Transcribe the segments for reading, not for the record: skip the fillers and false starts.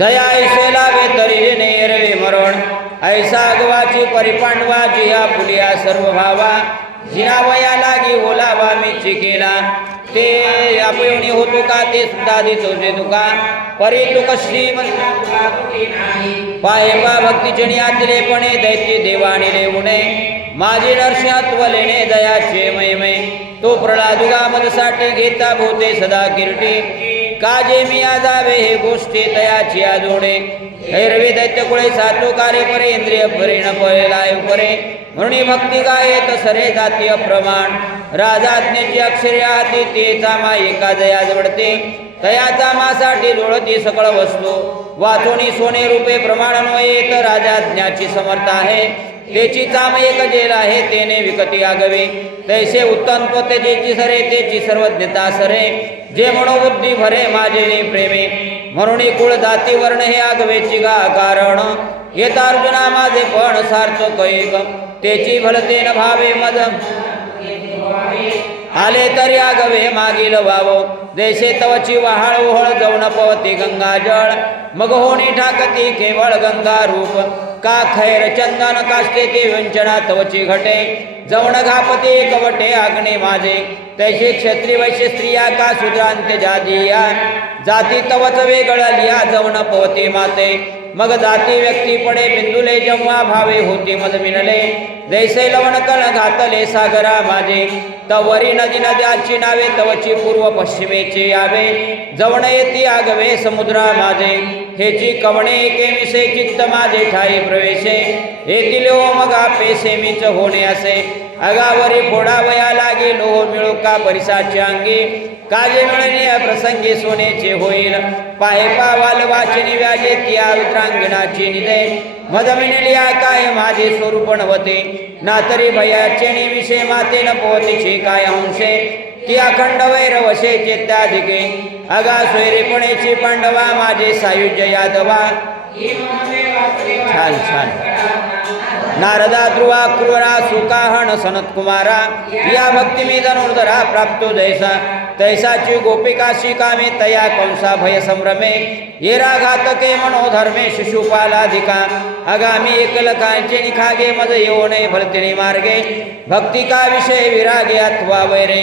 जया ऐसे लावे तरी जेणे एरवे मरण ऐसा अगवाची परिपांडवाची या फुलिया सर्व भावा जिनावया लागी ओलावा मी चिकेला ते अपयोनी होतो का ते सुद्धा देतो जे तुका परी तू कशी पाहे पा भक्ती जणी आतले पणे दैत्य देवाणीले उणे माझे नरसिंहत्व लेणे दयाचे महिमे तो प्रल्हादुगा मदसाठी घेता भोते सदा किरटी काजे मी आजावे हे गोष्टी तयाची आजोडे हैरवे दैत्य कुळे सातो कार्य परे इंद्रिय परे न पळेलाय परे म्हणून भक्ती गायेत सरे जाती अप्रमाण राजाज्ञेची अक्षरे आती तेचा मा एका जया जवडते तयाचा मासाठी लोळती सकळ वस्तू वाचोनी सोने रूपे प्रमाण नोये तर राजाज्ञाची समर्थ आहे तेची चाम एक जेल आहे तेने विकती आगवे तैसे उत्तम तो तेची सरे तेची सर्वज्ञता सरे जे मनोबुद्धी भरे माझे प्रेमे म्हणून कुळ जाती वर्ण हे आगवेची गा कारण येता अर्जुना माझे पण सार्थक एक तेची भलते न भावे मद आले तरी आगवे मागील वावो जैसे तवची वहाळ ओहळ जवण पवती गंगा जळ मग होणी ठाकती केवळ गंगा रूप का खैर चंदन काष्टे ते व्यंचना तवची घटे जवण घापते कवटे आग्ने माझे तैसे क्षत्रिय वैश्य स्त्रिया का शूद्रांत्य जातीया जाती तवच वेगळलिया जवण पवते माते मग जाती व्यक्ती पडे बिंदुले जेव्हा भावे होती मद मिनले जैसे लवण कळ घातले सागरा माझे तवरी नदी नद्याची नावे तवची पूर्व पश्चिमेचे यावे जवण येती आगवे समुद्रा माझे हेची कवणे एके विषय चित्त माझे ठाई प्रवेशे येतील हो मग पेसे मीच होणे असे अगावरी फोडावया लागे लोह मिळू का परिसाची अंगी काजे मिळणे प्रसंगी सोनेचे होईल पाहे पावाल वाचिनी व्याजे त्या रुद्रांगणाची निदे मदमिनिलिया काय माझे स्वरूप नवते ना तरी भयाचे विषय माते न पोहतीचे काय अंशे ती अखंड वैरवशे चेत्याधिके अगा सोयरेपणेची पांडवा माझे सायुज्य यादवा छान छान नारदा ध्रुवा क्रूरा सुकाहन सनत कुमारा या भक्ती मी धनुर्धरा प्राप्तो जैसा तैसाची गोपिकाशी कामे तया कंसा भय संभ्रमे ये राघातके मनोधर्मे शिशुपालाधिका आगामी एकलकांचे निखागे मज येऊने भलतिनी मार्गे भक्ती का विषय विरागे अथवा वैरे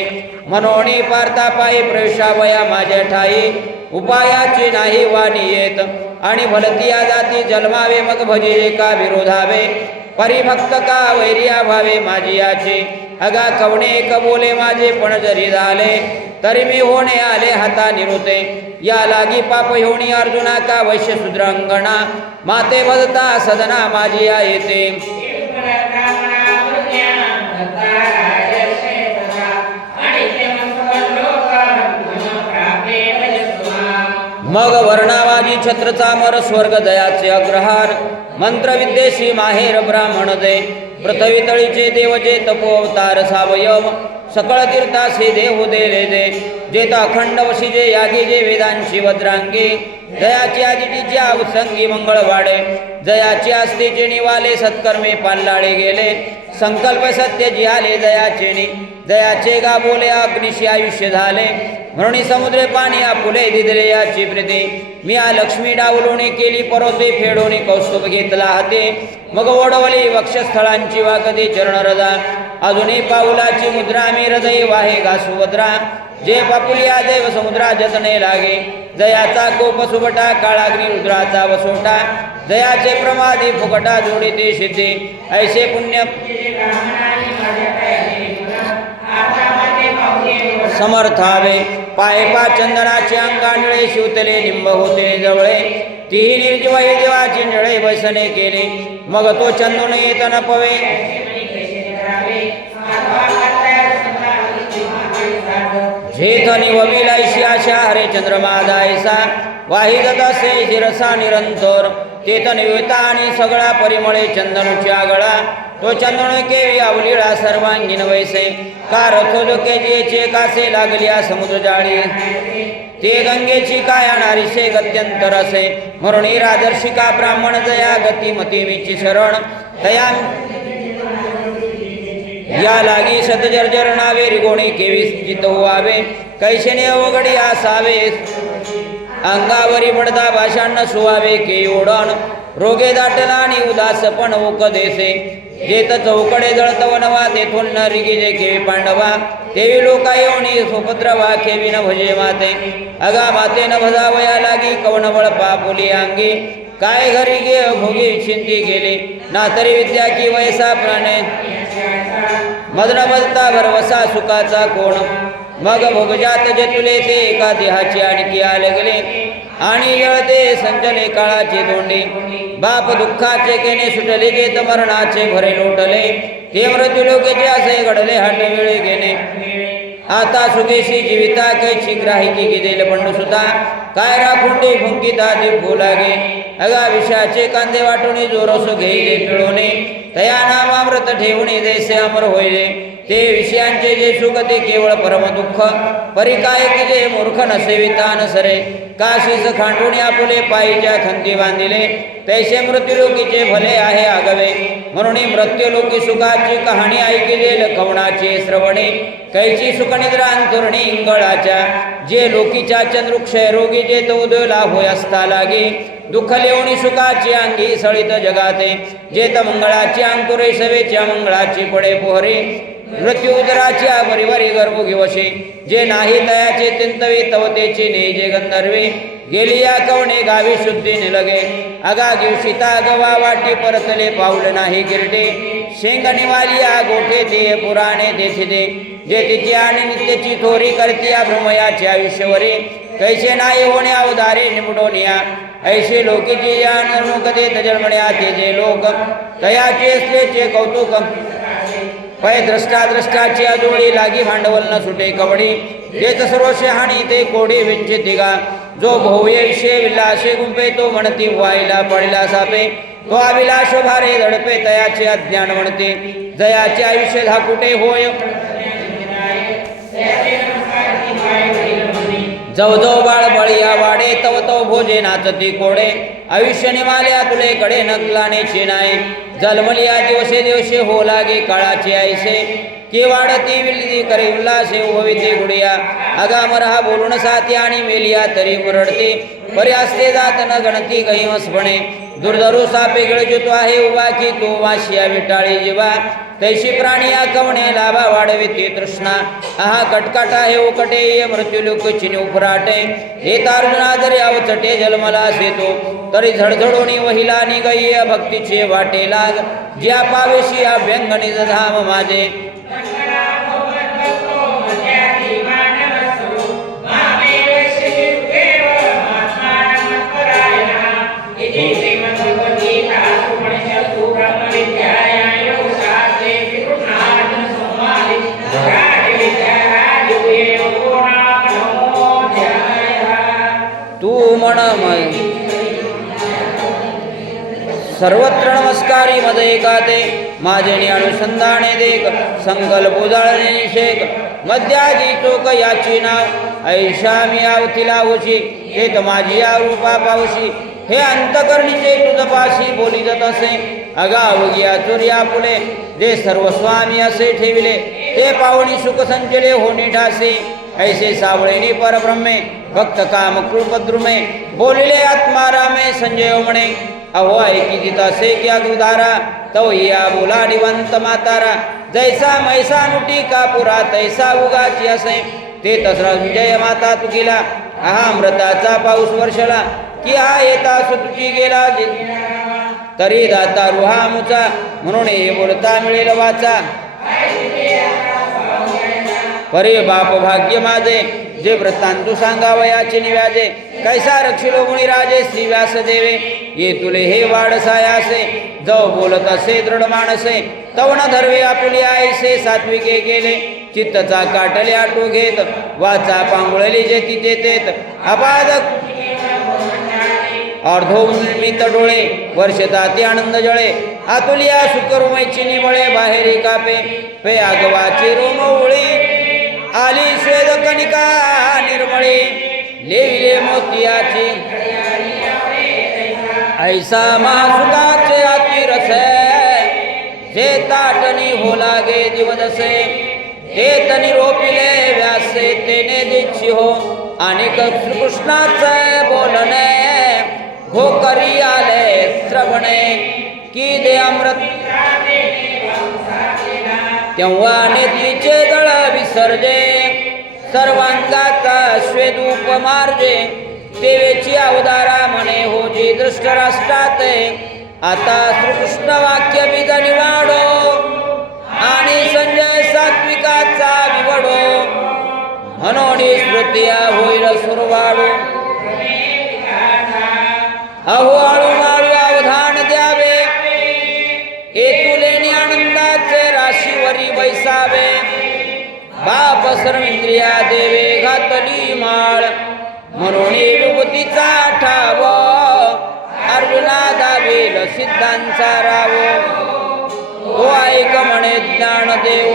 मनोणी पार्था पायी प्रवेशावया माझ्या ठाई उपायाची नाही वाणी येत आणि भलतिया जाती जन्मावे मग भजिले का विरोधावे परिभक्त का वैर्या भावे माझी याचे अगा कवणे कबोले माझे पण जरी झाले तरी मी होणे आले हाता निरुते या लागी पाप होणी अर्जुना का वैश्य शूद्रांगणा माते भजता सदना माझी या येते मग वर्णावाजी छत्र चामर स्वर्ग दयाचे अग्रहार मंत्रविद्येशी माहेर ब्राह्मण दे पृथ्वी तळीचे देव जे तपो अवतार सावयव सकळ तीर्थासी देव देले दे जेत अखंड वशी जे यागी जे वेदांची वज्रांगी जयाची आदितीची उत्संगी मंगळ वाडे जयाची आस्तीचे निवाले सत्कर्मे पाल्लाळे गेले संकल्प सत्य जिहाले दयाचे गा बोले अग्निशी आयुष्य झाले म्हणून समुद्रे पाणी आपुले दिदले याची प्रीती मी आ लक्ष्मी डावलोणी केली परोते फेडोनी कौस्तुभ घेतला हाते मग ओढवली वक्षस्थळांची वाकदी चरण रदा अजूनही पाऊलाची मुद्रा मी हृदय वाहे घासुभद्रा जे पापुलिया देव समुद्रा जतने लागे जयाचा कोप सुबटा काळाग्नी रुद्राचा वसोटा जयाचे प्रमादी फुकटा जोडीते सिद्धी ऐसे पुण्य समर्थावे पायपा चंदनाचे अंगानिळे शिवतले निंब होते जवळे तीही निर्जीव हे देवाची निळे वसने केले मग तो चंदन येत न पवे झेथ निवविलायशी आशा हरे चंद्रमादायसा वाही असे शिरसा निरंतर तेथ निविता आणि सगळा परिमळे चंदनुच्या गळा तो चंदन केवी अवलिळा सर्वांगीण वैसे का रथोदके जेचे कासे लागल्या समुद्र जाळी ते गंगेची काय नारीसे गत्यंतर असे म्हणून राजर्षिका ब्राह्मण जया गतिमती विची शरण तया या लागी शतजर्जर नावे रिगोणी केवी चित व्हावे कैशने अवघडी असावे अंगावरी पडदा भाषांना सुहावे के ओढण रोगे दाटला आणि उदास पण ओक देसे जेत चौकडे जळतव नवा तेथून न रिगिजे केवी पांडवा तेवी लोका येऊनी सुपद्रवा खेवी न भजे माते अगा माते न भजावया लागी कवन बळ पापुली अंगी काय घरी गे भोगी चिंती गेली ना तरी विद्या की वैसा प्राणे मदन बदता भरवसा सुखाचा कोण मग भोगजात जे तुले ते एका देहाची आणखी आले गेले आणि जळते संचले काळाचे तोंडी बाप दुःखाचे केने सुटले जेत मरणाचे भरे लोटले ते मृत्यू लोकेचे असे घडले हट वेळे गेले आता सुगेशी जीविता कैची ग्राहिकी गिदेल पंडू सुद्धा काय राखुंडी फुंकिता ती फुलागे अगा विषाचे कांदे वाटून जोरसो घेईले पिळवणे तया नामामृत ठेवणे जैसे अमर होईले ते विषयांचे जे सुख ते केवळ परम दुःख परिकाय की जे मूर्ख नसेविता नसरे काशीस खांडून आपुले पायीच्या खंती बांधिले तैसे मृत्यूलोकीचे भले आहे आगवे म्हणून मृत्यूलोकी सुखाची कहाणी ऐकिले कवणाचे श्रवणे कैची सुखनिद्रा अंतुरणी इंगळाच्या जे लोकीच्या चंद्रुक्ष रोगी जे तो उदयला होय असता लागे दुःख लेवणी सुखाची अंगी सळित जगाते जेत मंगळाची अंकुरे सवेच्या मंगळाची पडे पोहरे मृत्यू उदराच्या बरीवरी गर्भ घेवशे जे नाही तयाचे तिंतवे तवतेची नेजे गंधर्वे गेली या कवणे गावी शुद्धी निलगे अगा गिवशिता गवा वाटी परतले पाऊल नाही गिरटे शेंग निवालिया गोठे ते पुराणे देथे दे जे तिची आणि नित्यची थोरी करती या भ्रमयाच्या आयुष्यवरी कैसे नाही होणे अवधारे निमडोनिया ऐसे लोकीची जाण कधे तजन्मण्या ते जे लोक तयाचे असलेचे कौतुक पै द्रष्टाची आजोळी लागी भांडवल न सुटे कवडी जेच सर्व शहाणी ते कोडी विंचे तिगा जो भोव्य विषय विलासे गुंपे तो म्हणती व्हायला पडला सापे तो अविलास भारे धडपे तयाचे अज्ञान म्हणते जयाचे आयुष्य धाकुटे होय जव जव बाळ बळिया वाडे तव तव भोजे नाचती कोडे आयुष्य निमाल्या तुले कडे नकलाने नाही जलमलिया दिवसे दिवसे हो लागे काळाचे ऐसे की वाढती विलती करे उल्लासे उभविते गुडिया अगा मरहा बोलून साथी आणि मेलिया तरी मुरडते परी असते जात न गणती गहिमस बणे दुर्धरू सापे गिळजितो आहे उभा की तो वाशिया विटाळी जीवा तैशी प्राणी कवणे लाभा वाढविते तृष्णा आहा कटकाटा हे उकटे ये मृत्यूलोक चिनी उपराटे हे तारुणा जरी अवचटे जन्मला सेतो तरी झडझडोनी वहिला निगय्य भक्तीचे वाटे लाग ज्या पावेशी अभ्यंग निज धाम माझे तू म्हणमय सर्वत्र नमस्कारी मद एकाते माझे अनुसंधाने देख संकल्प उजाळणे निषेक मध्यागी चोक याची नाव ऐशा मी आवतीला होशी हेत माझी या रूपा पावशी हे अंतकरणीचे तुझपाशी बोली जात असे अगावगिया चोरिया फुले जे सर्व स्वामी असे ठेविले ते पावणी सुख संचले होणी ठासे ऐसे सावळेनी परब्रह्मे भक्त काम कृपद्रुमे बोलिले आत्मा रामे संजय म्हणे अहो ऐकी जिता से क्या गुदारा तो या बोला निवंत मातारा जैसा मैसा नुटी कापुरा तैसा उगाची असे ते तसंजय माता तुकीला हा अमृताचा पाऊस वर्षला की हा येता सुतुची गेला तरी दाता रुहा मुचा म्हणून हे बोलता मिळेल वाचा परे बाप भाग्य माझे जे वृत्तांतू सांगावयाचे निव्याजे कैसा रक्षिलो मुनी राजे श्री व्यास देवे ये तुले हे वाडसायासे जव बोलत असे दृढ माणसे तवण धर्वे आपुली आईसे सात्विके गेले चित्तचा काटले आटो घेत वाचा पांगुळली जे तिथे तेत अपादक अर्धोन्मित डोळे वर्षताती आनंद जळे आतुलिया सुकरुमैची निमळे बाहेरी कापे पे आगवाची रोमवळी आली श्वेद कणिका निर्मळे लेविले मोतियाची ऐसा महासुखाचे अतिरस जे ताटणी हो लागे दिवदसे ते तनी रोपिले व्यासे तेने दीक्षी हो आणि कृष्णाचा बोल बोलणे घोकरी आले श्रवणे की दे अमृत तेव्हा नेत्रीचे दळ विसर्जे सर्वांगाचा श्वेदूप मार्जे देवेची अवतारा म्हणे होजी दृष्टराष्ट्रात आता श्रीकृष्ण वाक्य बीज निवाडो आणि संजय सात्विकाचा विवडो म्हणून स्मृतिया होईल सुरवाडो अहो आळूमाळू अवधान द्यावे एतुलेनी आनंदाचे राशीवरी बैसावे बाप सर्वेंद्रिया देवे घातली माळ म्हणून विभूतीचा ठाव अर्जुना दावेल सिद्धांचा राव तो ऐक म्हणे ज्ञान देव